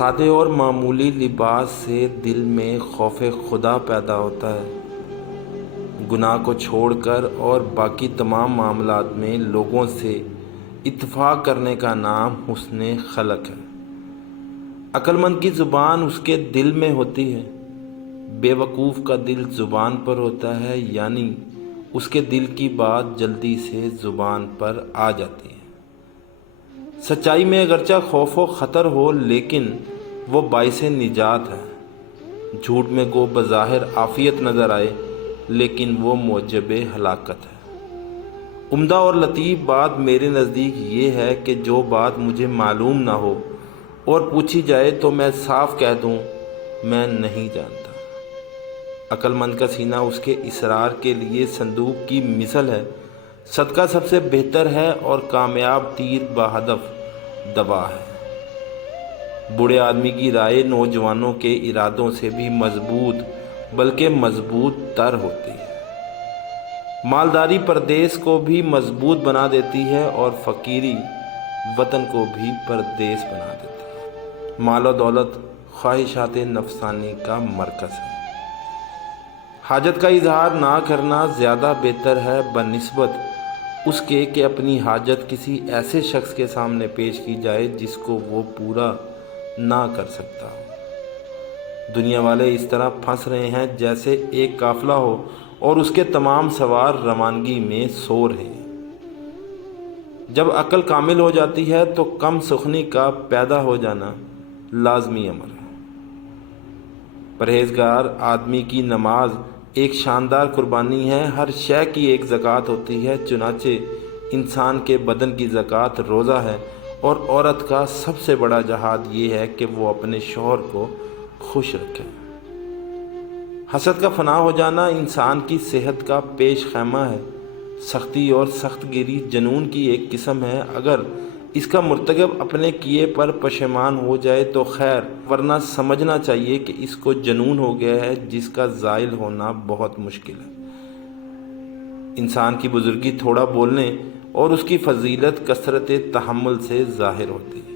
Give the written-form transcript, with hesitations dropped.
سادے اور معمولی لباس سے دل میں خوف خدا پیدا ہوتا ہے۔ گناہ کو چھوڑ کر اور باقی تمام معاملات میں لوگوں سے اتفاق کرنے کا نام حسن خلق ہے۔ عقل مند کی زبان اس کے دل میں ہوتی ہے، بے وقوف کا دل زبان پر ہوتا ہے، یعنی اس کے دل کی بات جلدی سے زبان پر آ جاتی ہے۔ سچائی میں اگرچہ خوف و خطر ہو لیکن وہ باعث نجات ہے۔ جھوٹ میں گو بظاہر عافیت نظر آئے لیکن وہ موجب ہلاکت ہے۔ عمدہ اور لطیف بات میرے نزدیک یہ ہے کہ جو بات مجھے معلوم نہ ہو اور پوچھی جائے تو میں صاف کہہ دوں میں نہیں جانتا۔ عقل مند کا سینہ اس کے اصرار کے لیے صندوق کی مثل ہے۔ صدقہ سب سے بہتر ہے اور کامیاب تیر بہدف دوا ہے۔ بوڑھے آدمی کی رائے نوجوانوں کے ارادوں سے بھی مضبوط بلکہ مضبوط تر ہوتی ہے۔ مالداری پردیس کو بھی مضبوط بنا دیتی ہے اور فقیری وطن کو بھی پردیس بنا دیتی ہے۔ مال و دولت خواہشات نفسانی کا مرکز ہے۔ حاجت کا اظہار نہ کرنا زیادہ بہتر ہے بنسبت اس کے کہ اپنی حاجت کسی ایسے شخص کے سامنے پیش کی جائے جس کو وہ پورا نہ کر سکتا ہو۔ دنیا والے اس طرح پھنس رہے ہیں جیسے ایک قافلہ ہو اور اس کے تمام سوار روانگی میں سو رہے ہیں۔ جب عقل کامل ہو جاتی ہے تو کم سخنی کا پیدا ہو جانا لازمی امر ہے۔ پرہیزگار آدمی کی نماز ایک شاندار قربانی ہے۔ ہر شے کی ایک زکوٰۃ ہوتی ہے، چنانچہ انسان کے بدن کی زکوٰۃ روزہ ہے، اور عورت کا سب سے بڑا جہاد یہ ہے کہ وہ اپنے شوہر کو خوش رکھے۔ حسد کا فنا ہو جانا انسان کی صحت کا پیش خیمہ ہے۔ سختی اور سخت گیری جنون کی ایک قسم ہے۔ اگر اس کا مرتکب اپنے کیے پر پشیمان ہو جائے تو خیر، ورنہ سمجھنا چاہیے کہ اس کو جنون ہو گیا ہے جس کا زائل ہونا بہت مشکل ہے۔ انسان کی بزرگی تھوڑا بولنے اور اس کی فضیلت کثرت تحمل سے ظاہر ہوتی ہے۔